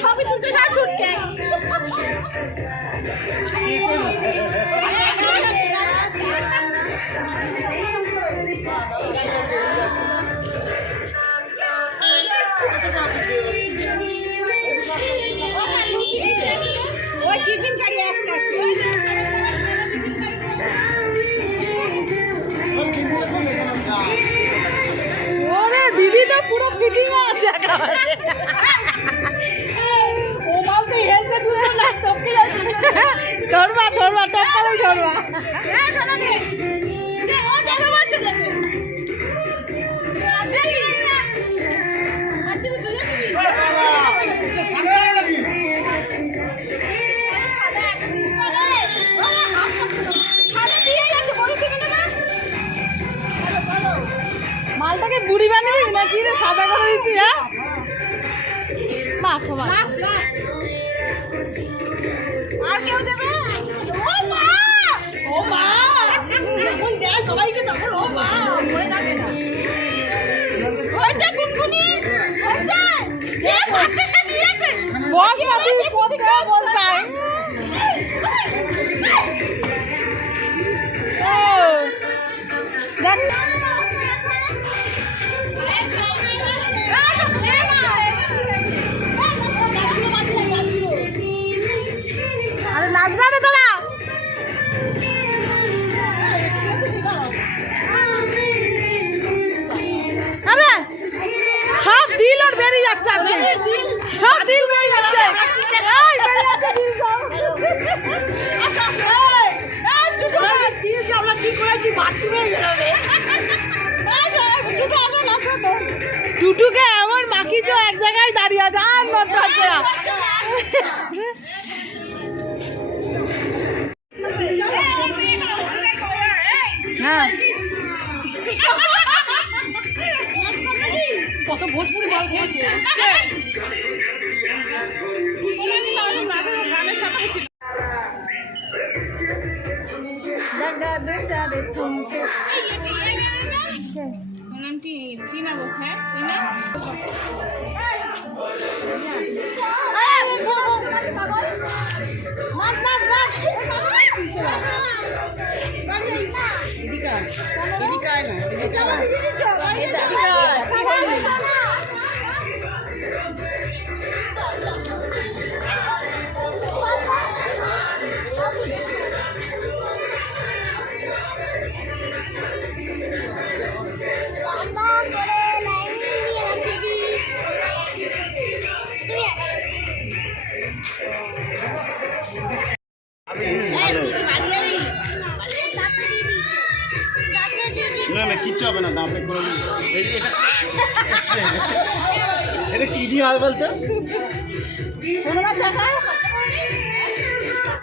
ছবি তুলতে ছুটকে টিফিন গাড়ি একটা ওরে দিদি তো পুরো ফিটিং আছে একেবারে ও মাল তো হেলতে দূরে না টপকে যাচ্ছে ধরবা টপকালেই ধরবা হ্যাঁ শোনা দে ও দেখো বাচ্চা দেখো মালটাকে বুড়ি বানিয়ে দিবি নাকি সাদা করে দিচ্ছি হ্যাঁ আর কেউ দেবে ও মা যখন দেয় সবাইকে তখন ও মা মনে থাকে না ওইটা গুনগুনি ওইটা কে বাচ্চাটা দিয়েছে বস না তুই বলতে বলতাই ও দেখ আরে নাচ গানে তোরা আরে সব দিল আর বেরিয়ে যাচ্ছে আজকে সব দিল বেরিয়ে যাচ্ছে এই বেরিয়ে যাচ্ছে দিল সব আমরা কি করেছি বাথরুমে বেরোবে টুটুকে এমন মাখি তো এক জায়গায় দাঁড়িয়ে আছে আর মত পাচ্ছে না হ্যাঁ কত ভোজপুরি বল খেয়েছে নামটি টিনা বোধ টিনা না না কিচ্ছু হবে না দাঁতে করে এটা কি দিয়ে হয় বলতো